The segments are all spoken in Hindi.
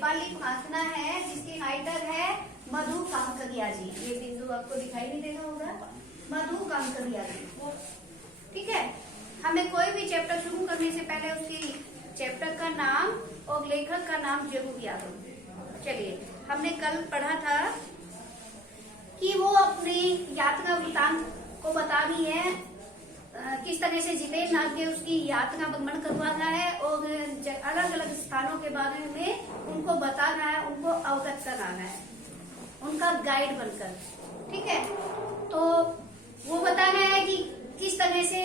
नेपाली प्रार्थना है जिसकी राइटर है मधु कामकरिया जी। ये बिंदु आपको दिखाई नहीं देगा होगा, मधु कामकरिया जी। ठीक है, हमें कोई भी चैप्टर शुरू करने से पहले उसकी चैप्टर का नाम और लेखक का नाम जरूर याद हो। चलिए, हमने कल पढ़ा था कि वो अपनी यात्रा वृतांत को बता रही है, किस तरह से जितेंद्र नाथ ने उसकी यात्रा भ्रमण करवाना है और अलग अलग स्थानों के बारे में उनको बताना है, उनको अवगत कराना है, उनका गाइड बनकर। ठीक है, तो वो बताना है कि किस तरह से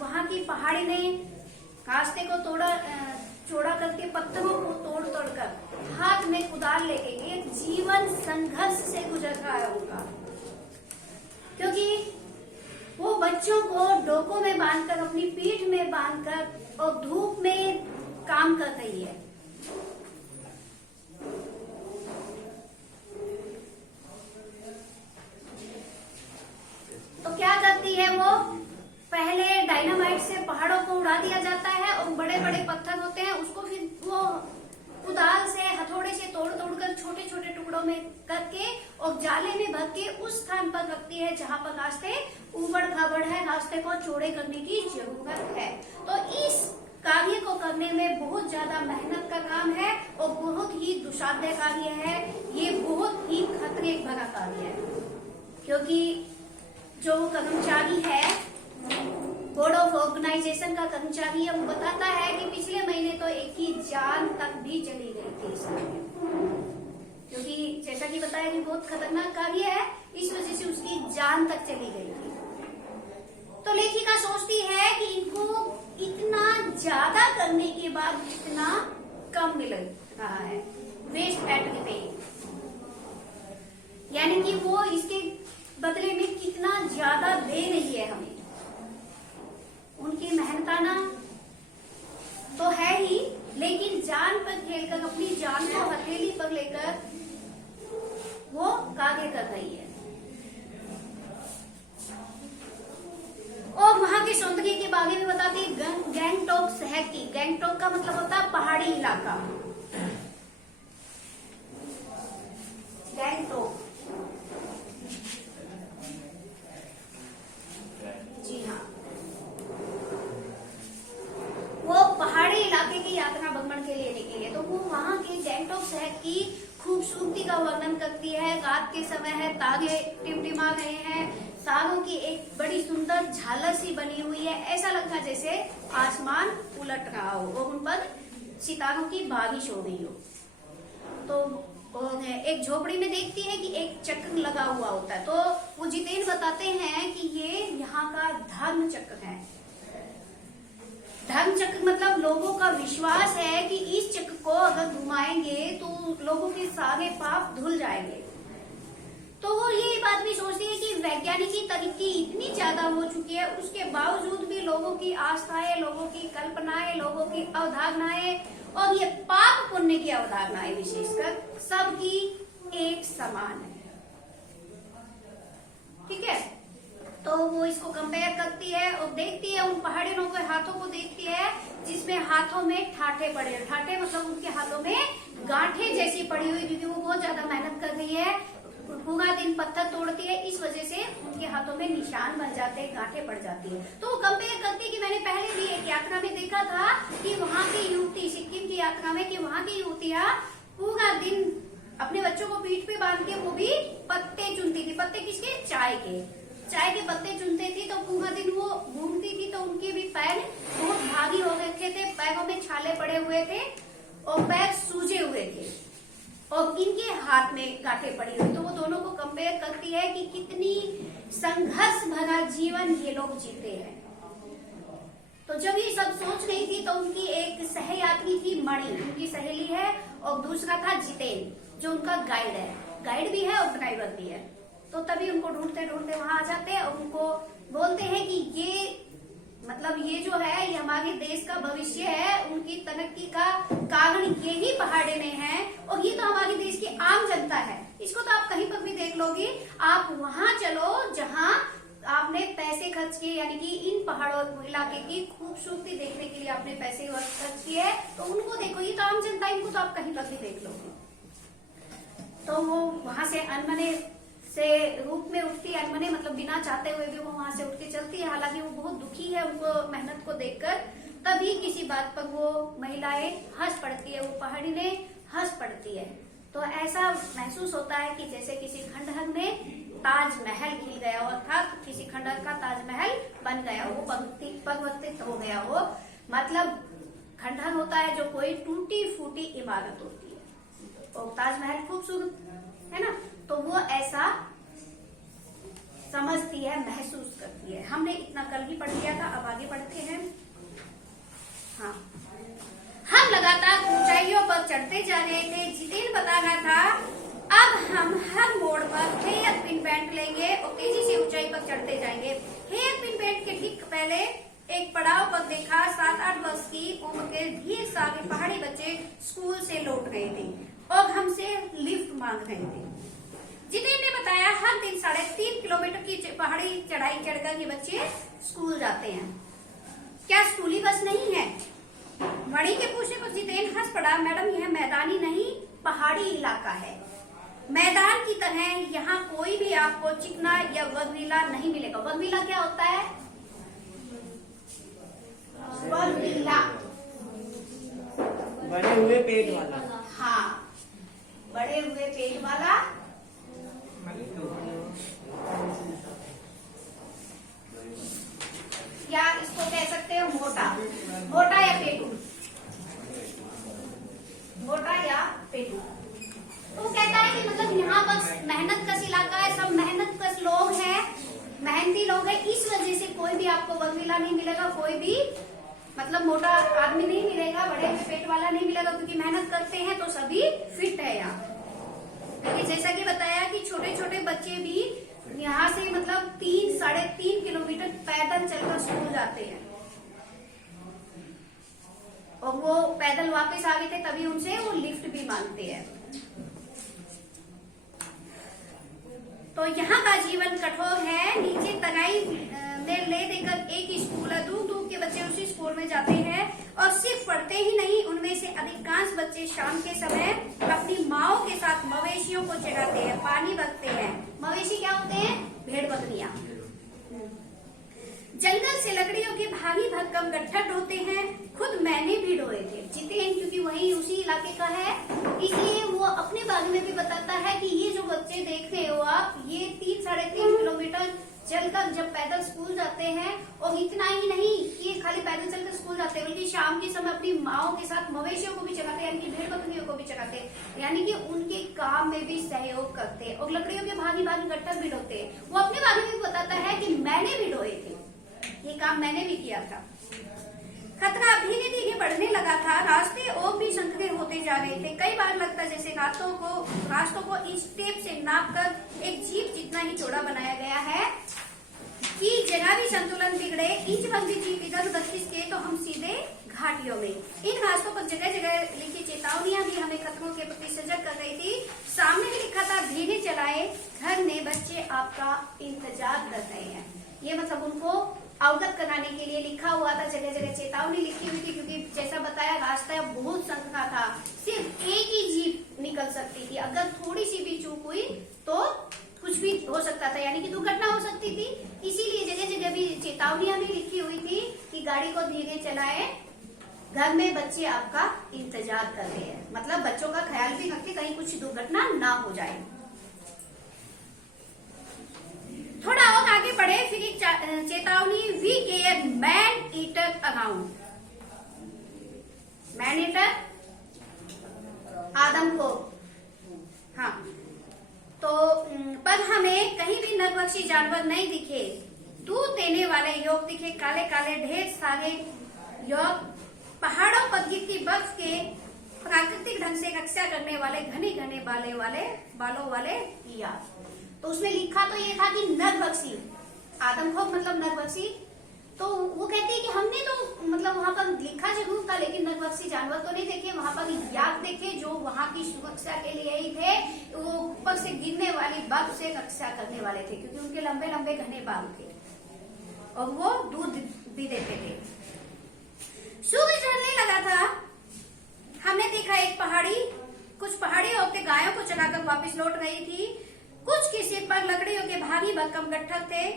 वहां की पहाड़ी ने रास्ते को चौड़ा करके पत्थरों को तोड़ कर हाथ में कुदाल लेके एक जीवन संघर्ष से गुजर रहा है उनका, क्योंकि वो बच्चों को डोकों में बांधकर, अपनी पीठ में बांधकर और धूप में काम कर रही है। तो क्या करती है वो, पहले डायनामाइट से पहाड़ों को उड़ा दिया जाता है और बड़े बड़े पत्थर होते हैं उसको फिर वो कुदाल से, हथौड़े से तोड़ कर छोटे छोटे टुकड़ों में करके और जाले में भर के उस स्थान पर रखती है जहां पर रास्ते उबड़ खाबड़ है, रास्ते को चौड़े करने की जरूरत है। तो इस कार्य को करने में बहुत ज्यादा मेहनत का काम है और बहुत ही दुस्साध्य कार्य है। ये बहुत ही खतरे भरा कार्य है, क्योंकि जो कर्मचारी है, बोर्ड ऑफ ऑर्गेनाइजेशन का कर्मचारी है, वो बताता है कि पिछले महीने तो एक की जान तक भी चली गई थी इस कार्य में, क्योंकि जैसा कि बताया कि बहुत खतरनाक कार्य है, इस वजह से उसकी जान तक चली गई थी। तो लेखिका सोचती है कि इनको इतना ज्यादा करने के बाद इतना कम मिल रहा है, वेस्ट एट द पे, यानी कि वो इसके बदले में कितना ज्यादा दे रही है हमें। उनकी मेहनताना तो है ही, लेकिन जान पर खेलकर, अपनी जान को हथेली पर लेकर वो कार्य कर रही है। और वहां के सौंदर्य के बारे में बताती है गैंगटॉक शहर की। गैंगटॉक का मतलब होता है पहाड़ी इलाका, गैंगटॉक। जी हाँ, वो पहाड़ी इलाके की यात्रा भ्रमण के लिए निकली है। तो वो वहां के गैंगटॉक शहर की खूबसूरती का वर्णन करती है। रात के समय है, तारे टिमटिमा रहे हैं, तारों की एक बड़ी सुंदर झालर सी बनी हुई है, ऐसा लगता है जैसे आसमान उलट रहा हो और उन पर सितारों की बारिश हो रही हो। तो एक झोपड़ी में देखती है कि एक चक्र लगा हुआ होता है। तो वो जितेंद्र बताते हैं कि ये यहाँ का धर्म चक्र है। धर्म चक्र मतलब लोगों का विश्वास है कि इस चक्र को अगर घुमाएंगे तो लोगों के सारे पाप धुल जाएंगे। तो वो ये बात भी सोचती है कि वैज्ञानिक तरक्की इतनी ज्यादा हो चुकी है, उसके बावजूद भी लोगों की आस्थाएं, लोगों की कल्पनाएं, लोगों की अवधारणाएं और ये पाप पुण्य की अवधारणाएं विशेषकर सबकी एक समान है। ठीक है, तो वो इसको कंपेयर करती है और देखती है उन पहाड़ियों के हाथों को, देखती है जिसमें हाथों में ठाठे पड़े हैं। ठाठे मतलब उनके हाथों में गांठें जैसी पड़ी हुई, क्योंकि वो बहुत ज्यादा मेहनत कर रही है, पूरा दिन पत्थर तोड़ती है, इस वजह से उनके हाथों में निशान बन जाते हैं, गांठें पड़ जाती है। तो वो कंपेयर करती है कि मैंने पहले भी एक यात्रा में देखा था कि वहाँ की युवती, सिक्किम की यात्रा में, कि वहाँ की युवतियाँ पूरा दिन अपने बच्चों को पीठ पे बांध के वो भी पत्ते चुनती थी। पत्ते किसके? चाय के पत्ते चुनते थी। तो पूरा दिन वो घूमती थी, तो उनके भी पैर बहुत भारी हो रखे थे, पैरों में छाले पड़े हुए थे और पैर सूजे हुए थे और इनके हाथ में गांठें पड़ी हुई। तो वो दोनों को कंपेयर करती है कि कितनी संघर्ष भरा जीवन ये लोग जीते हैं। तो जब ये सब सोच रही थी तो उनकी एक सहयात्री थी मणि, उनकी सहेली है, और दूसरा था जितेंद्र जो उनका गाइड है, गाइड भी है और ड्राइवर भी है। तो तभी उनको ढूंढते ढूंढते वहां आ जाते हैं और उनको बोलते हैं कि ये मतलब ये जो है ये हमारे देश का भविष्य है, उनकी तरक्की का कारण यही पहाड़े में है और ये तो हमारे देश की आम जनता है, इसको तो आप कहीं पर भी देख लोगे। आप वहां चलो जहां आपने पैसे खर्च किए, यानी कि इन पहाड़ों इलाके की खूबसूरती देखने के लिए आपने पैसे खर्च किए, तो उनको देखो, ये तो आम जनता, इनको तो आप कहीं पर भी देख लो। वो वहां से अनमने से रूप में उठती है, अनमने मतलब बिना चाहते हुए भी वो वहां से उठ के चलती है। हालांकि वो बहुत दुखी है उनको मेहनत को देखकर। तभी किसी बात पर वो महिलाएं हंस पड़ती है, वो पहाड़ी ने हंस पड़ती है। तो ऐसा महसूस होता है कि जैसे किसी खंडहर में ताजमहल खिल गया हो, अर्थात किसी खंडहर का ताजमहल बन गया हो, परिवर्तित हो गया हो। मतलब खंडहर होता है जो कोई टूटी फूटी इमारत होती है, और ताजमहल खूबसूरत है ना, तो वो ऐसा समझती है, महसूस करती है। हमने इतना कल ही पढ़ लिया था, अब आगे पढ़ते हैं। हाँ, हम लगातार ऊंचाइयों पर चढ़ते जा रहे थे। जितेन बता रहा था अब हम हर मोड़ पर हेयर पिन बैंड लेंगे और तेजी से ऊंचाई पर चढ़ते जाएंगे। हेयर पिन बैंड के ठीक पहले एक पड़ाव पर देखा 7-8 वर्ष की उम्र के ढेर सारे पहाड़ी बच्चे स्कूल से लौट गए थे और हमसे लिफ्ट मांग रहे थे। जितेन ने बताया हर दिन 3.5 किलोमीटर की पहाड़ी चढ़ाई चढ़कर ये बच्चे स्कूल जाते हैं। क्या स्कूली बस नहीं है? मणि के पूछने पर जितेन हंस पड़ा। मैडम, यह मैदानी नहीं पहाड़ी इलाका है। मैदान की तरह यहाँ कोई भी आपको चिकना या वर्गीला नहीं मिलेगा। वर्गीला क्या होता है? वर्गीला बड़े हुए पेट वाला। हाँ, बड़े हुए पेट वाला। या इसको कह सकते हो मोटा, मोटा या पेटू, मोटा या पेटू। तो कहता है कि मतलब यहाँ पर मेहनत कश इलाका है, सब मेहनत कश लोग हैं, मेहनती लोग हैं। इस वजह से कोई भी आपको वर्गीला नहीं मिलेगा, कोई भी मतलब मोटा आदमी नहीं मिलेगा, बड़े हुए पेट वाला नहीं मिलेगा, क्योंकि मेहनत करते हैं तो सभी फिट है यहाँ। लेकिन जैसा कि बताया कि छोटे छोटे बच्चे भी यहाँ से मतलब 3-3.5 किलोमीटर पैदल चलकर स्कूल जाते हैं, और वो पैदल वापस आ गए थे, तभी उनसे वो लिफ्ट भी मांगते हैं। तो यहाँ का जीवन कठोर है। नीचे तराई में ले देकर एक ही स्कूल है, दूर दूर के बच्चे उसी स्कूल में जाते हैं, और सिर्फ पढ़ते ही नहीं, उनमें से अधिकांश बच्चे शाम के समय अपनी माओ के साथ मवेशियों को चराते हैं, पानी भरते हैं। मवेशी क्या होते हैं? भेड़ बकरियां। जंगल से लकड़ियों के भारी भरकम गड्ढा ढोते हैं। खुद मैंने भी ढोए थे। जितेन क्योंकि वही उसी इलाके का है, इसलिए वो अपने बारे में भी बताता है कि ये जो बच्चे देख रहे हो आप, ये 3-3.5 किलोमीटर चलकर जब पैदल स्कूल जाते हैं, और इतना ही नहीं कि खाली पैदल चलकर स्कूल जाते हैं, बल्कि शाम के समय अपनी माओ के साथ मवेशियों को भी चराते हैं, यानी कि भेड़ बकरियों को भी चराते हैं, यानी कि उनके काम में भी सहयोग करते हैं, और लकड़ियों के भारी भारी गट्ठर भी ढोते हैं। वो अपने बारे में भी बताता है कि मैंने भी ढोए थे, ये काम मैंने भी किया था। खतरा धीरे धीरे बढ़ने लगा था। रास्ते और भी संकीर्ण होते जा रहे थे। कई बार लगता जैसे रास्तों को इस टेप से नापकर एक जीप जितना ही चौड़ा बनाया गया है कि जरा भी संतुलन बिगड़े, इंच भर भी जीप इधर उधर खिसके तो हम सीधे घाटियों में। इन रास्तों पर जगह जगह लिखी चेतावनियां भी हमें खतरों के प्रति सजग कर रही थी। सामने भी लिखा था, धीरे चलाए, घर में बच्चे आपका इंतजार कर रहे हैं। ये मतलब उनको अवगत कराने के लिए लिखा हुआ था, जगह जगह चेतावनी लिखी हुई थी, क्योंकि जैसा बताया रास्ता बहुत संकरा था, सिर्फ एक ही जीप निकल सकती थी। अगर थोड़ी सी भी चूक हुई तो कुछ भी हो सकता था, यानी कि दुर्घटना हो सकती थी। इसीलिए जगह जगह भी चेतावनियां भी लिखी हुई थी कि गाड़ी को धीरे चलाए, घर में बच्चे आपका इंतजार कर रहे हैं। मतलब बच्चों का ख्याल भी रखें, कहीं कुछ दुर्घटना ना हो जाए। थोड़ा और आगे बढ़े, फिर एक चेतावनी, we care man eater around. Man eater आदमखोर। हाँ, तो पर हमें कहीं भी नरभक्षी जानवर नहीं दिखे। दूध देने वाले योग दिखे, काले काले ढेर सारे योग। पहाड़ों पर गिरती बर्फ के प्राकृतिक ढंग से रक्षा करने वाले घने घने बालों वाले या। तो उसमें लिखा तो ये था कि नरभक्षी, आदमखोर मतलब नरभक्षी। तो वो कहती है कि हमने तो मतलब वहां पर लिखा जरूर था, लेकिन नरभक्षी जानवर तो नहीं देखे। वहां पर याक देखे जो वहां की सुरक्षा के लिए ही थे, वो ऊपर से गिरने वाली बर्फ से रक्षा करने वाले थे, क्योंकि उनके लंबे लंबे घने बाल थे और वो दूध भी देते थे। सूरज ढलने लगा था। हमने देखा एक पहाड़ी, कुछ पहाड़ी औरतें गायों को चराकर वापस वापस लौट गई थी। कुछ के सिर पर लकड़ियों के भारी भरकम गट्ठर थे।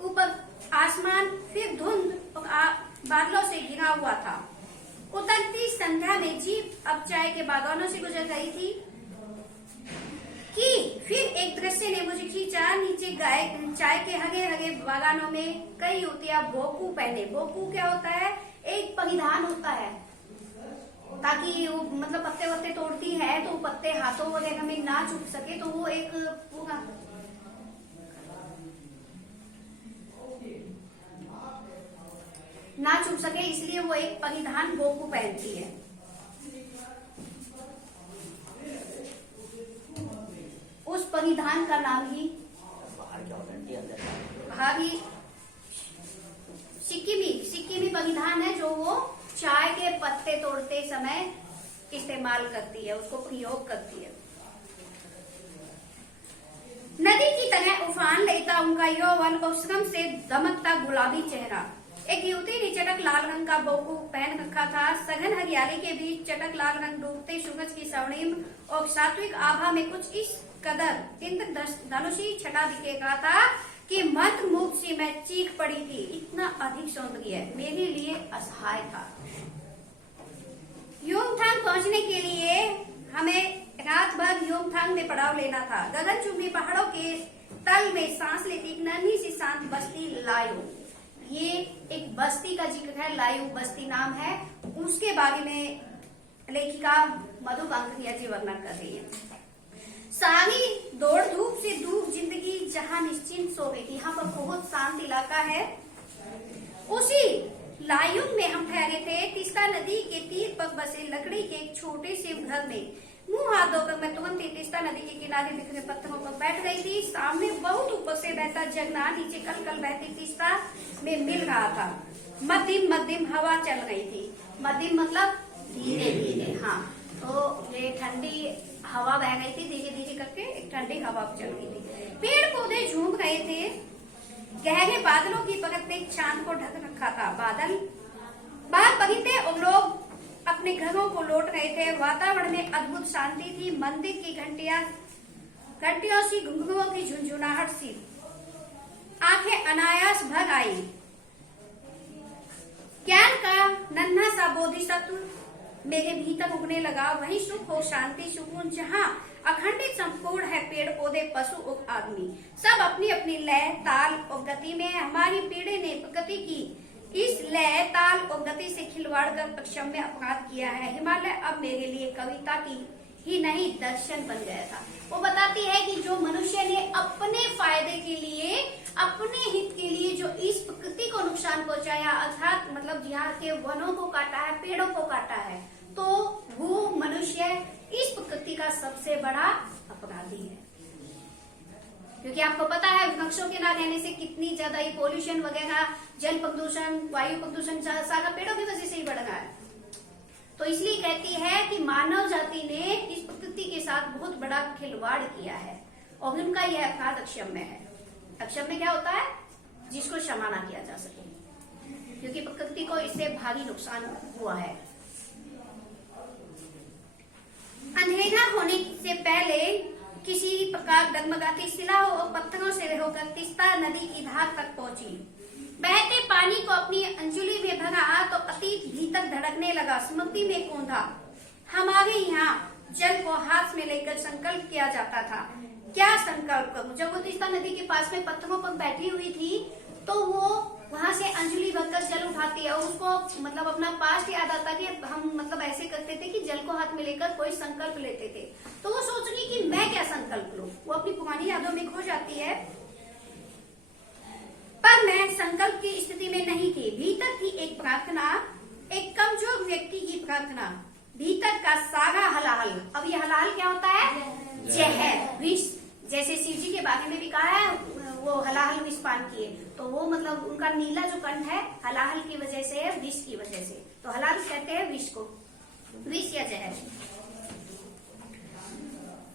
ऊपर आसमान फिर धुंध और बादलों से घिरा हुआ था। उतरती संध्या में जीप अब चाय के बागानों से गुजर रही थी कि फिर एक दृश्य ने मुझे खींचा। नीचे चाय के हगे हगे बागानों में कई युवतियां बोकू पहने। बोकू क्या होता है? एक परिधान होता है, ताकि वो मतलब पत्ते वत्ते तोड़ती है तो पत्ते हाथों वगैरह में ना चुभ सके, तो वो एक पूरा ना चुभ सके, इसलिए वो एक परिधान बोकू पहनती है। उस परिधान का नाम ही भाभी सिक्किमी परिधान है, जो वो चाय के पत्ते तोड़ते समय इस्तेमाल करती है, उसको प्रयोग करती है। नदी की तरह उफान लेता उनका यौवन और श्रम से दमकता गुलाबी चेहरा। एक युवती ने चटक लाल रंग का बोकू पहन रखा था। सघन हरियाली के बीच चटक लाल रंग डूबते सूरज की स्वर्णिम और सात्विक आभा में कुछ इस कदर इंद्रधनुषी छटा दिखेगा था कि मंत्रमुग्ध सी मैं चीख पड़ी थी। इतना अधिक सौंदर्य मेरे लिए असहाय था। योमथांग पहुंचने के लिए हमें रात भर योमथांग में पड़ाव लेना था। गगनचुंबी पहाड़ों के तल में सांस लेती एक नन्ही सी शांत बस्ती लायू। ये एक बस्ती का जिक्र है, लायू बस्ती नाम है। उसके बारे में लेखिका मधु कांकरिया जी वर्णन कर रही है। सारी दौड़ धूप से दूर जिंदगी जहां निश्चिंत सो गई थी। यहाँ पर बहुत शांत इलाका है। उसी लायुंग में हम ठहरे थे। तीस्ता नदी के तीर पर बसे लकड़ी के एक छोटे से घर में मुंह हाथ धोकर मैं तुरंत ही तीस्ता नदी के किनारे बिखरे पत्थरों पर बैठ गई थी। सामने बहुत ऊपर से बहता झरना नीचे कल कल बहती तीस्ता में मिल रहा था। मध्यम मध्यम हवा चल रही थी। मध्यम मतलब धीरे धीरे। हाँ, तो ये ठंडी हवा बह रही थी, धीरे धीरे करके एक ठंडी हवा चल रही थी। पेड़ पौधे झूम रहे थे। गहरे बादलों की परत ने चांद को ढक रखा था। बादल बाहर परिंदे और लोग अपने घरों को लौट रहे थे। वातावरण में अद्भुत शांति थी। मंदिर की घंटियों सी घुंघरुओं की झुंझुनाहट सी आंखें अनायास भर आई। ज्ञान का नन्हा सा बोधिसत्व मेरे भीतर उगने लगा। वही सुख हो, शांति, सुकून जहाँ अखंडित संपूर्ण है। पेड़ पौधे, पशु और आदमी सब अपनी अपनी लय, ताल और गति में। हमारी पीढ़ी ने प्रकृति की इस लय, ताल और गति से खिलवाड़ कर अक्षम्य अपराध किया है। हिमालय अब मेरे लिए कविता की ही नहीं दर्शन बन गया था। वो बताती है कि जो मनुष्य ने अपने फायदे के लिए, अपने हित के लिए जो इस प्रकृति को नुकसान पहुंचाया, अर्थात मतलब यहाँ के वनों को काटा है, पेड़ों को काटा है, तो वो मनुष्य इस प्रकृति का सबसे बड़ा अपराधी है। क्योंकि आपको पता है वृक्षों के ना रहने से कितनी ज्यादा ये पोल्यूशन वगैरह, जल प्रदूषण, वायु प्रदूषण सारा पेड़ों की वजह से ही बढ़ रहा है। तो इसलिए कहती है कि मानव जाति ने इस प्रकृति के साथ बहुत बड़ा खिलवाड़ किया है और उनका यह अपराध अक्षम्य है। अक्षम्य क्या होता है? जिसको क्षमा ना किया जा सके, क्योंकि प्रकृति को इससे भारी नुकसान हुआ है। अंधेरा होने से पहले किसी प्रकार डगमगाती शिलाओं और पत्थरों से होकर तीस्ता नदी की धार तक पहुंची। बहते पानी को अपनी अंजुली में भरा तो अतीत भीतर धड़कने लगा, स्मृति में कौंधा। हमारे यहाँ जल को हाथ में लेकर संकल्प किया जाता था। क्या संकल्प? जब वो तीस्ता नदी के पास में पत्थरों पर बैठी हुई थी तो वो वहां से अंजुली भरकर जल उठाती है। उसको मतलब अपना पास्ट याद आता कि हम मतलब ऐसे करते थे कि जल को हाथ में लेकर कोई संकल्प लेते थे। तो वो सोच रही कि मैं क्या संकल्प लूं। वो अपनी पुरानी यादों में खो जाती है। पर मैं संकल्प की स्थिति में नहीं थी। भीतर थी एक प्रार्थना, एक कमजोर व्यक्ति की प्रार्थना, भीतर का सारा हलाहल। अब ये हलाहल क्या होता है? जहर, विष। जैसे शिव जी के बारे में भी कहा है वो हलाहल विष पान किए, तो वो मतलब उनका नीला जो कंठ है हलाहल की वजह से है, विष की वजह से। तो हलाहल कहते हैं विष को, विष या जहर।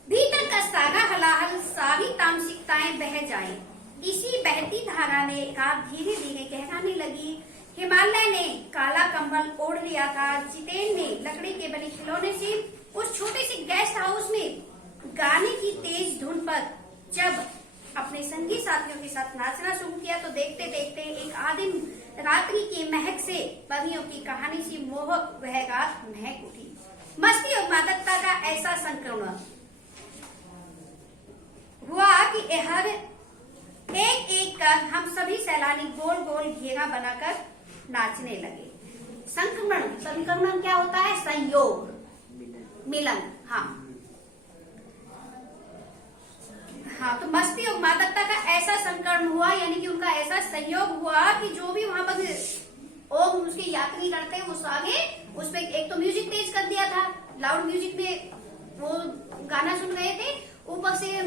भीतर का सारा हलाहल, सारी तामसिकताएं बह जाएं। इसी बहती धारा में रात धीरे धीरे गहराने लगी। हिमालय ने काला कंबल ओढ़ लिया था। जितेन ने लकड़ी के बने खिलौने से उस छोटे से गेस्ट हाउस में गाने की तेज के साथ नाचना शुरू किया। तो देखते देखते एक आदिम रात्रि की महक से परियों की कहानी सी मोहक वह रात महक उठी। मस्ती और मादकता का ऐसा संक्रमण हुआ कि हर एक एक कर हम सभी सैलानी गोल गोल घेरा बनाकर नाचने लगे। संक्रमण क्या होता है? संयोग, मिलन। हाँ, तो मस्ती और मादकता का ऐसा संक्रमण हुआ, यानी कि उनका ऐसा संयोग हुआ कि जो भी वहां पर उसके यात्री करते वो आगे उस पर एक तो म्यूजिक तेज कर दिया था, लाउड म्यूजिक में वो गाना सुन रहे थे, ऊपर से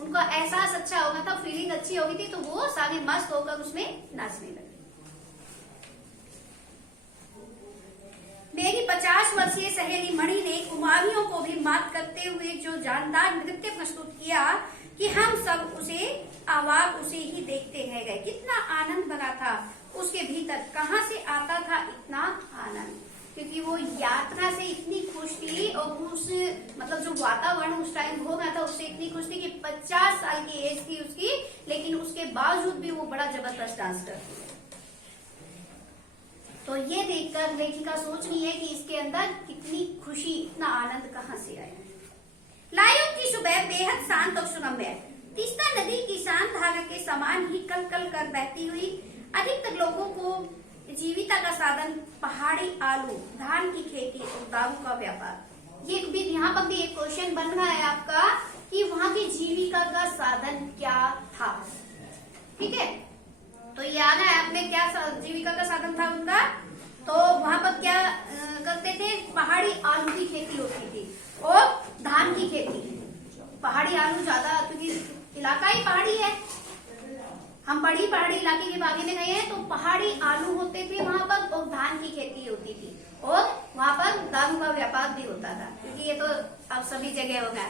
उनका एहसास अच्छा हो गया था, फीलिंग अच्छी हो गई थी, तो वो सारे मस्त होकर उसमें नाचने लगे। मेरी 50 वर्षीय सहेली मणि ने कुमारियों को भी मात करते हुए जो जानदार नृत्य प्रस्तुत किया कि हम सब उसे आवाज उसे ही देखते रह गए। कितना आनंद भरा था उसके भीतर, कहाँ से आता था इतना आनंद, क्योंकि वो यात्रा से इतनी खुश थी और उस मतलब जो वातावरण उस टाइम हो गया था उससे इतनी खुश थी कि 50 साल की एज थी उसकी, लेकिन उसके बावजूद भी वो बड़ा जबरदस्त डांस करती है। तो ये देखकर लेखिका सोच रही है कि इसके अंदर कितनी खुशी, इतना आनंद कहाँ से आया। लायुग की सुबह बेहद शांत और सुरम्य, तीस्ता नदी की शांत धारा के समान ही कल कल कर बहती हुई। अधिकतर लोगों को जीविका का साधन पहाड़ी आलू, धान की खेती और दारू का व्यापार। ये भी यहाँ पर भी एक क्वेश्चन बन रहा है आपका कि वहाँ की जीविका का साधन क्या था। ठीक है, तो ये आ रहा है आप में, क्या जीविका का साधन था उनका। तो वहां पर क्या करते थे? पहाड़ी आलू की खेती होती थी और धान की खेती। पहाड़ी आलू ज्यादा, क्योंकि इलाका ही पहाड़ी है, हम बड़ी पहाड़ी इलाके के बागे में गए हैं, तो पहाड़ी आलू होते थे वहां पर और धान की खेती होती थी और वहां पर दारू का व्यापार भी होता था, क्योंकि ये तो अब सभी जगह होगा।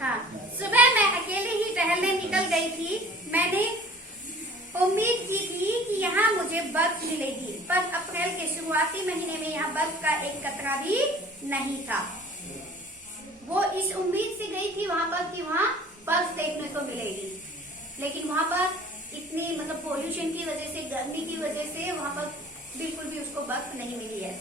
हाँ, सुबह मैं अकेले ही टहलने निकल गई थी। मैंने उम्मीद की थी कि यहाँ मुझे बर्फ मिलेगी, पर अप्रैल के शुरुआती महीने में यहाँ बर्फ का एक कतरा भी नहीं था। वो इस उम्मीद से गई थी वहां पर कि वहाँ बर्फ देखने को मिलेगी, लेकिन वहां पर इतनी मतलब पोल्यूशन की वजह से, गर्मी की वजह से वहां पर बिल्कुल भी उसको बर्फ नहीं मिली है।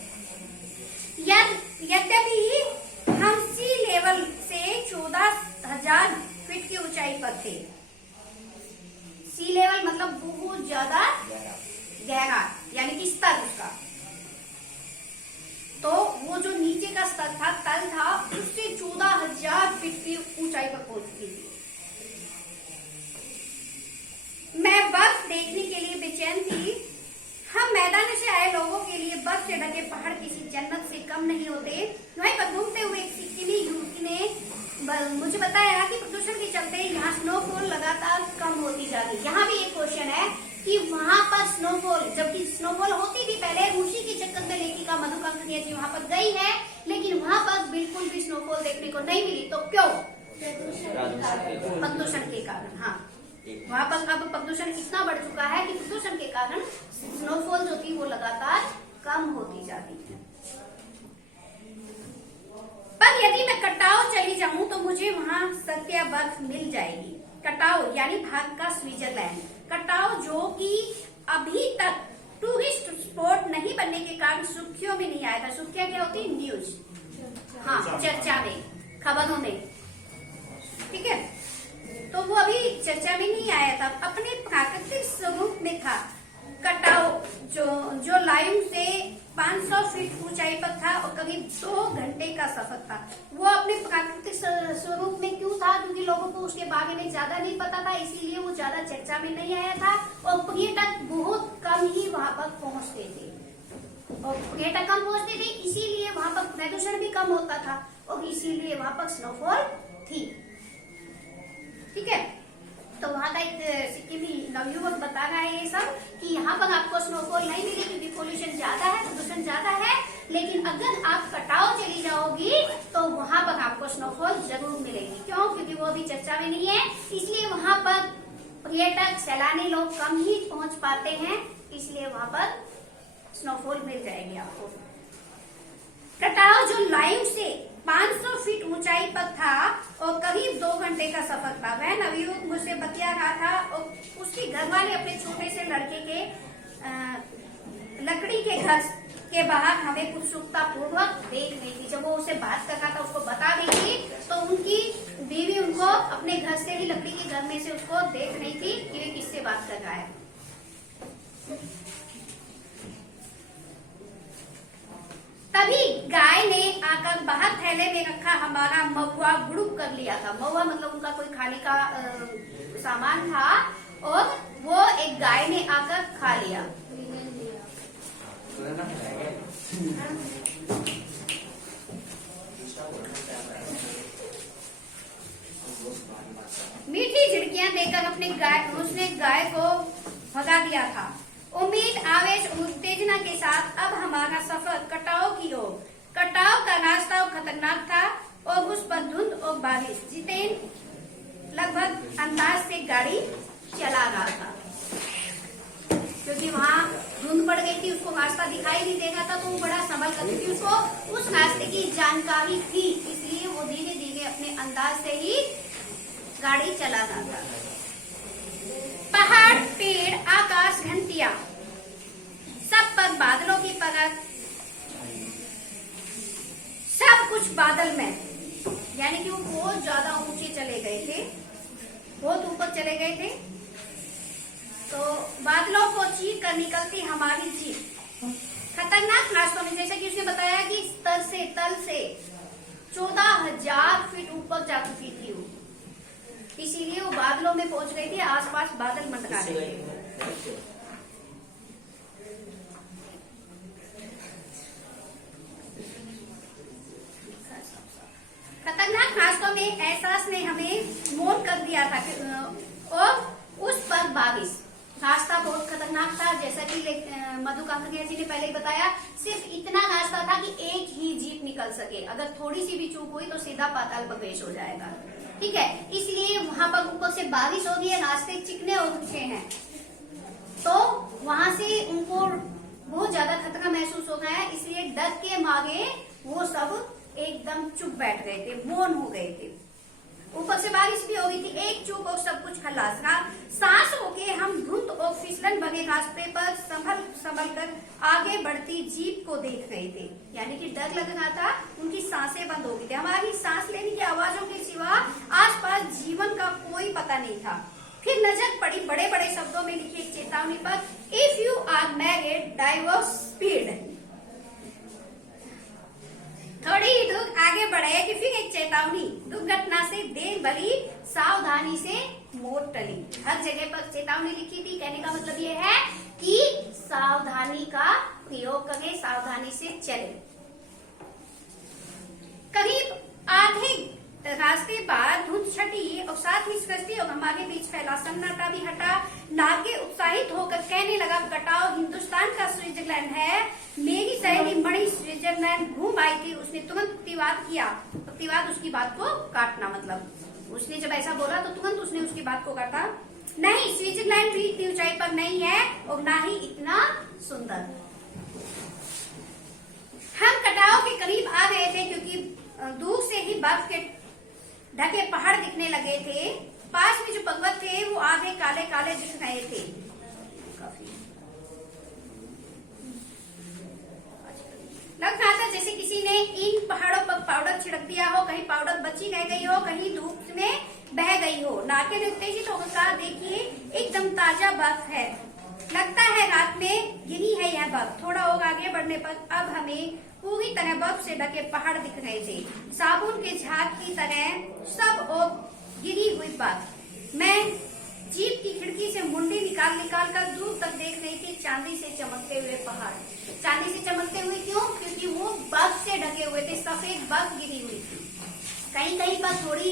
यद्यपि हम सी लेवल से 14,000 फीट की ऊंचाई पर थे। सी लेवल मतलब बहुत ज्यादा गहरा, यानी कि स्तर उसका। तो वो जो नीचे का स्तर था, तल था, उससे 14,000 फीट की ऊंचाई पर पहुंच चुकी थी। मैं बर्फ देखने के लिए बेचैन थी। हम मैदान से आए लोगों के लिए बर्फ से ढके पहाड़ किसी जन्नत से कम नहीं होते। वहीं पर घूमते हुए एक सिक्किमी युवती ने मुझे बताया कि प्रदूषण के चलते यहाँ स्नोफॉल लगातार कम होती जा रही। यहाँ भी एक क्वेश्चन है कि वहां पर स्नोफॉल, जबकि स्नोफॉल होती थी पहले, उसी के चक्कर में लेखिका मधुकांकनिया जी वहां पर गई है, लेकिन वहां पर बिल्कुल भी स्नोफॉल देखने को नहीं मिली। तो क्यों? प्रदूषण के कारण। हाँ, वहां पर अब प्रदूषण इतना बढ़ चुका है कि प्रदूषण के कारण स्नोफॉल जो थी वो लगातार कम होती जाती है। पर यदि मैं कटाव चली जाऊं तो मुझे वहां सत्या बर्फ मिल जाएगी। कटाव यानी भारत का स्विट्जरलैंड। कटाव जो कि अभी तक टूरिस्ट स्पॉट नहीं बनने के कारण सुर्खियों में नहीं आया था। सुर्खियां क्या होती? न्यूज, हाँ, चर्चा में, खबरों में। ठीक है, तो वो अभी चर्चा में नहीं आया था, अपने प्राकृतिक स्वरूप में था। कटाव जो लायुंग से 500 फीट ऊंचाई पर था और करीब 2 घंटे का सफर था। वो अपने प्राकृतिक स्वरूप में क्यों था? क्योंकि लोगों को उसके बारे में ज्यादा नहीं पता था, इसीलिए वो ज्यादा चर्चा में नहीं आया था और पर्यटक बहुत कम ही वहां पर पहुंचते थे। और पर्यटक कम पहुंचते थे, इसीलिए वहां पर प्रदूषण भी कम होता था और इसीलिए वहां पर स्नोफॉल थी। ठीक है, तो वहां का एक सिक्किमी नवयुवक बता रहा है ये सब कि यहाँ पर आपको स्नोफॉल नहीं मिली क्योंकि पोल्यूशन ज्यादा है, प्रदूषण ज्यादा है, लेकिन अगर आप कटाव चली जाओगी तो वहां पर आपको स्नोफॉल जरूर मिलेगी। क्यों? क्योंकि वो अभी चर्चा में नहीं है, इसलिए वहां पर पर्यटक, सैलानी लोग कम ही पहुंच पाते हैं, इसलिए वहां पर स्नोफॉल मिल जाएगी आपको। कटाव जो लायुंग से 500 फीट ऊंचाई पर था और करीब 2 घंटे का सफर था। वह नवयुवक मुझसे बतिया रहा था और उसके घर वाले अपने छोटे से लड़के के लकड़ी के घर के बाहर हमें उत्सुकता पूर्वक देख रही थी। जब वो उसे बात कर रहा था, उसको बता रही थी, तो उनकी बीवी उनको अपने घर से ही, लकड़ी के घर में से उसको देख रही थी कि वे किससे बात कर रहा है। तभी गाय ने आकर बाहर थैले में रखा हमारा महुआ गुड़ुक कर लिया था। महुआ मतलब उनका कोई खाने का सामान था और वो एक गाय ने आकर खा लिया। मीठी झिड़कियां देकर उसने गाय को भगा दिया था। उम्मीद, आवेश और उत्तेजना के साथ अब हमारा सफर कटाव की ओर। कटाव का रास्ता खतरनाक था और उस पर धुंध और बारिश। जितेन लगभग अंदाज से गाड़ी चला रहा था, क्योंकि वहाँ धुंध पड़ गई थी, उसको रास्ता दिखाई नहीं दे रहा था, तो वो बड़ा संभल कर, क्योंकि उसको उस रास्ते की जानकारी थी, इसलिए वो धीरे धीरे अपने अंदाज से ही गाड़ी चला रहा था। पहाड़, पेड़, आकाश, घंटियां, सब पर बादलों की परत, सब कुछ बादल में, यानी कि वो बहुत ज्यादा ऊंचे चले गए थे, बहुत ऊपर चले गए थे। तो बादलों को चीर कर निकलती हमारी जीप खतरनाक रास्तों में, जैसे कि उसने बताया कि तल से 14,000 फीट ऊपर जा चुकी थी वो, इसीलिए वो बादलों में पहुंच गई थी। आसपास बादल मंडरा रहे थे। खतरनाक रास्तों में एहसास ने हमें मोड़ कर दिया था और उस पर बारिश। रास्ता बहुत खतरनाक था, जैसा कि मधुकांत जी ने पहले ही बताया। सिर्फ इतना रास्ता था कि एक ही जीप निकल सके, अगर थोड़ी सी भी चूक हुई तो सीधा पाताल प्रवेश हो जाएगा। ठीक है, इसलिए वहां पर ऊपर से बारिश हो रही है, रास्ते चिकने और ऊंचे हैं, तो वहां से उनको बहुत ज्यादा खतरा महसूस हो गया है। इसलिए डर के मारे वो सब एकदम चुप बैठ गए थे, मौन हो गए थे। ऊपर से बारिश भी हो गई थी, एक चूक और सब कुछ खलास। सांस रोके हम धुंध और फिसलन भरे रास्ते पर संभल कर आगे बढ़ती जीप को देख रहे थे, यानी कि डर लग रहा था, उनकी सांसें बंद हो गई थी। हमारी सांस लेने की आवाजों के सिवा आसपास जीवन का कोई पता नहीं था। फिर नजर पड़ी बड़े बड़े शब्दों में लिखी एक चेतावनी पर, if you are married divorce speed. थोड़ी ही दूर आगे बढ़े कि फिर एक चेतावनी, दुर्घटना से देर भली, सावधानी से मोड़ टली। हर जगह पर चेतावनी लिखी थी। कहने का मतलब ये है कि सावधानी का प्रयोग करें, सावधानी से चले। करीब आधे रास्ते बाद धुंध छटी और साथ ही सृष्टि और हमारे बीच फैला सन्नाटा भी हटा। नागे उत्साहित होकर कहने लगा, कटाव हिंदुस्तान का स्विट्जरलैंड है। मेरी सहेली मणि स्विट्जरलैंड घूम आई थी, उसने तुरंत प्रतिवाद किया। प्रतिवाद उसकी बात को काटना, मतलब उसने जब ऐसा बोला तो तुरंत उसने उसकी बात को काटा। नहीं, स्विट्जरलैंड भी इतनी ऊंचाई पर नहीं है और ना ही इतना सुंदर। हम कटाव के करीब आ गए थे, क्योंकि दूर से ही बर्फ के ढके पहाड़ दिखने लगे थे। पास में जो पर्वत थे वो आधे काले काले दिख रहे थे। लग रहा था जैसे किसी ने इन पहाड़ों पर पाउडर छिड़क दिया हो, कहीं पाउडर बची रह गई हो, कहीं धूप में बह गई हो। नाके ने उत्तेजित होकर कहा, देखिए एकदम ताजा बर्फ है, लगता है रात में गिरी है यह बर्फ। थोड़ा और आगे बढ़ने पर अब हमें पूरी तरह बर्फ से ढके पहाड़ दिख रहे थे, साबुन के झाग की तरह सब और गिरी हुई बर्फ। मैं जीप की खिड़की से मुंडी निकाल कर दूर तक देख रही थी चांदी से चमकते हुए पहाड़। चांदी से चमकते हुए क्यों? क्योंकि वो बर्फ से ढके हुए थे, सफेद बर्फ गिरी हुई थी। कहीं कहीं पर थोड़ी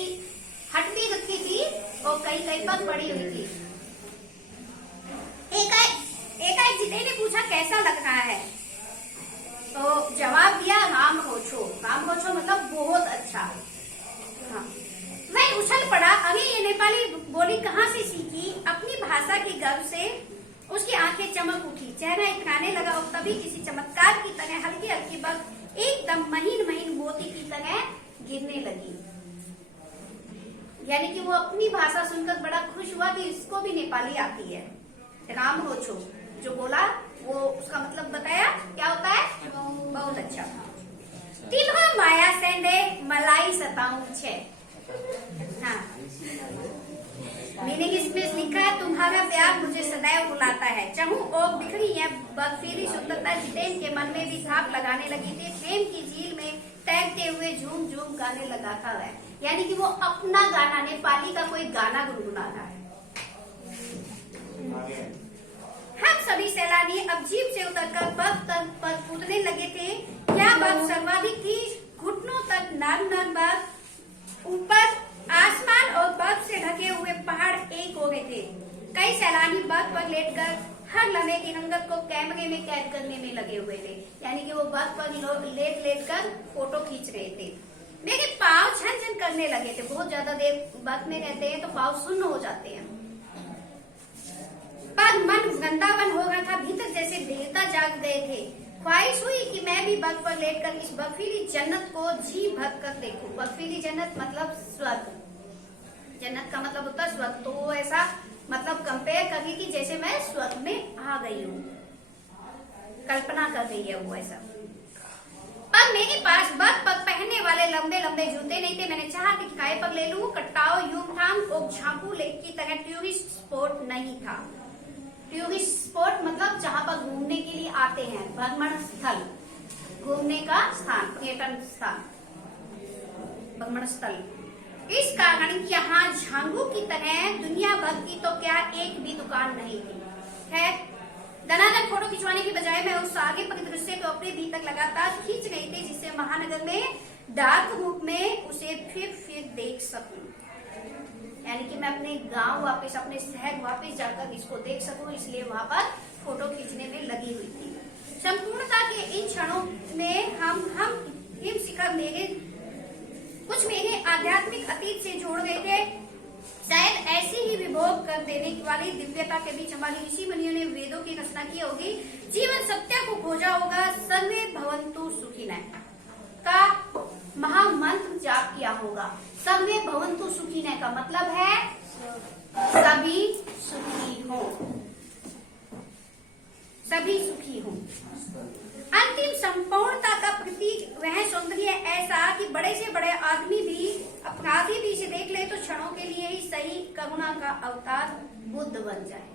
हट भी रखी थी और कहीं कहीं पर पड़ी हुई थी। एकाएक जिते ने पूछा, कैसा लग रहा है? तो जवाब दिया, राम होछो। राम होछो मतलब बहुत अच्छा। हाँ। वह उछल पड़ा, अरे ये नेपाली बोली कहाँ से सीखी? अपनी भाषा के गर्व से उसकी आंखें चमक उठी, चेहरा इतराने लगा और तभी किसी चमत्कार की तरह हल्की हल्की बर्फ एकदम महीन महीन मोती की तरह गिरने लगी। यानी कि वो अपनी भाषा सुनकर बड़ा खुश हुआ कि इसको भी नेपाली आती है। राम रोचो जो बोला वो उसका मतलब बताया क्या होता है, बहुत अच्छा। तिल्हा माया सेंदे मलाई सताऊं छे। हाँ, मीनिंग इसमें लिखा है तुम्हारा प्यार मुझे सदैव बुलाता है। चहु ओक बिखरी है बर्फीली सुंदरता जितेन के मन में भी घाप लगाने लगी थी। प्रेम की झील में तैरते हुए झूम झूम गाने लगा था वह। यानी कि वो अपना गाना, नेपाली का कोई गाना गुनगुनाता है। हम सभी सैलानी अब जीप से उतरकर बर्फ तक पर कूदने लगे थे। यह बर्फ सर्वाधिक थी, घुटनों तक नाग बर्फ। ऊपर आसमान और बर्फ से ढके हुए पहाड़ एक हो गए थे। कई सैलानी बर्फ पर लेटकर हर लम्हे की रंगत को कैमरे में कैद करने में लगे हुए थे। यानी कि वो बर्फ पर लेट कर फोटो खींच रहे थे। मेरे पाँव झनझन करने लगे थे। बहुत ज्यादा देर बर्फ में रहते हैं तो पाँव सुन्न हो जाते हैं। पर मन वृंदावन हो रहा था, भीतर जैसे देवता जाग गए थे। ख्वाहिश हुई कि मैं भी बर्फ पर लेटकर इस बर्फीली जन्नत को जी भर कर देखूं। बर्फीली जन्नत मतलब स्वर्ग, जन्नत का मतलब होता है स्वर्ग। तो वो ऐसा मतलब कंपेयर करके कि जैसे मैं स्वर्ग में आ गई हूँ, कल्पना कर रही है वो ऐसा। पर मेरे पास बर्फ पर पहनने वाले लंबे लंबे जूते नहीं थे। मैंने चाहा कि किराए पर ले लूं। कट्टाओ यूमथांग और झांकू लेक की तरह टूरिस्ट स्पॉट नहीं था। टूरिस्ट स्पॉट मतलब जहाँ पर घूमने के लिए आते हैं, भ्रमण स्थल, घूमने का स्थान, पर्यटन स्थान, भ्रमण स्थल। इस कारण यहाँ झांगू की तरह दुनिया भर की तो क्या एक भी दुकान नहीं थी। है दनादन फोटो खिंचवाने की बजाय मैं उस आगे परिदृश्य को अपने भीतर लगातार खींच रही थी, जिससे महानगर में डार्क रूप में उसे फिर देख सकूं। यानी कि मैं अपने गांव वापस, अपने शहर वापस जाकर इसको देख सकूं, इसलिए वहां पर फोटो खींचने में लगी हुई थी। संपूर्णता के इन क्षणों में हम हिम शिखर मेरे आध्यात्मिक अतीत से जोड़ गए थे। शायद ऐसी ही विभोग कर देने वाली दिव्यता के बीच हमारी ऋषि मुनियों ने वेदों की रचना की होगी, जीवन सत्य को खोजा होगा, सर्वे भवन्तु सुखिनः का महामंत्र जाप किया होगा। सर्वे भवन्तु सुखिनः का मतलब है सभी सुखी हो, सभी सुखी हो। अंतिम संपूर्णता का प्रतीक वह सौंदर्य ऐसा कि बड़े से बड़े आदमी भी, अपराधी भी इसे देख ले तो क्षणों के लिए ही सही करुणा का अवतार बुद्ध बन जाए।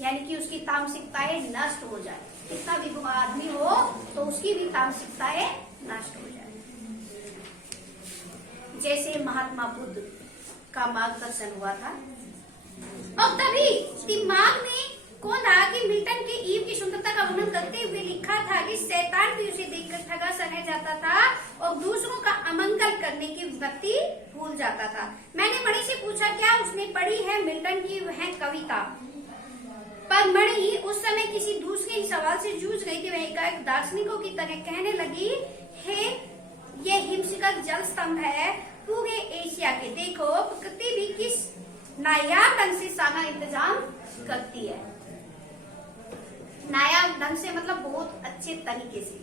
यानी कि उसकी तामसिकताएं नष्ट हो जाए। कितना भी बुरा आदमी हो तो उसकी भी तामसिकताएं नष्ट हो जाए। जैसे महात्मा बुद्ध का मार्गदर्शन हुआ था। और तभी दिमाग में कौन था कि मिल्टन के ईव की सुंदरता का वर्णन करते हुए लिखा था कि शैतान भी उसे देखकर ठगा सा रह जाता था और दूसरों का अमंगल करने की वृत्ति भूल जाता था। मैंने मणि से पूछा क्या उसने पढ़ी है मिल्टन की वह कविता, पर मणि उस समय किसी दूसरे सवाल से जूझ गई थी। वह एक दार्शनिकों की तरह कहने लगी, हे ये हिमशिखर जल स्तंभ है पूरे एशिया के, देखो प्रकृति भी किस नायाब ढंग से सारा इंतजाम करती है। नायाब ढंग से मतलब बहुत अच्छे तरीके से।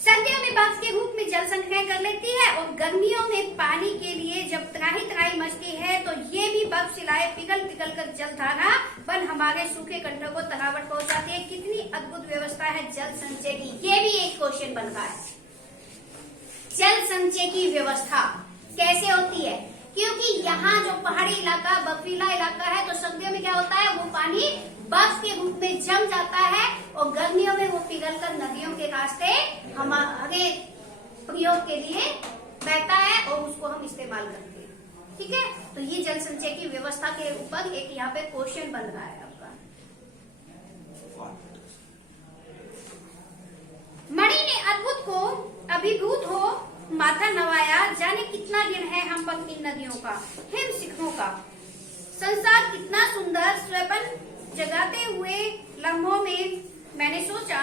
सर्दियों में बर्फ के रूप में जल संग्रह कर लेती है और गर्मियों में पानी के लिए जब त्राही मचती है तो ये भी बर्फ सिलाए पिघल कर जलधारा बन हमारे सूखे कंठों को तनावट पहुंचाती है। कितनी अद्भुत व्यवस्था है जल संचय की। ये भी एक क्वेश्चन बन रहा है, जल संचय की व्यवस्था कैसे होती है? क्योंकि यहाँ जो पहाड़ी इलाका, बर्फीला इलाका है, तो सर्दियों में क्या होता है, वो पानी बर्फ के रूप में जम जाता है और गर्मियों में वो पिघलकर नदियों के रास्ते हमारे प्रयोग के लिए बहता है और उसको हम इस्तेमाल करते हैं। ठीक है, तो ये जल संचय की व्यवस्था के ऊपर एक यहाँ पे क्वेश्चन बन रहा है आपका। मणि ने अद्भुत को अभिभूत हो माथा नवाया। जाने कितना दिन है हम पर इन नदियों का, हिम शिखरों का। संसार कितना सुंदर स्वपन जगाते हुए लम्हों में मैंने सोचा,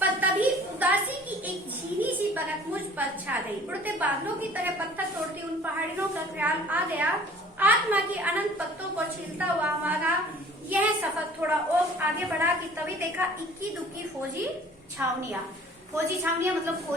पर तभी उदासी की एक झीनी सी परत मुझ पर छा गई। उड़ते बादलों की तरह पत्थर तोड़ती उन पहाड़ियों का ख्याल आ गया। आत्मा की अनंत पत्तों को छीलता हुआ हमारा यह सफर थोड़ा और आगे बढ़ा कि तभी देखा इक्की दुक्की फौजी छावनियां मतलब फौजी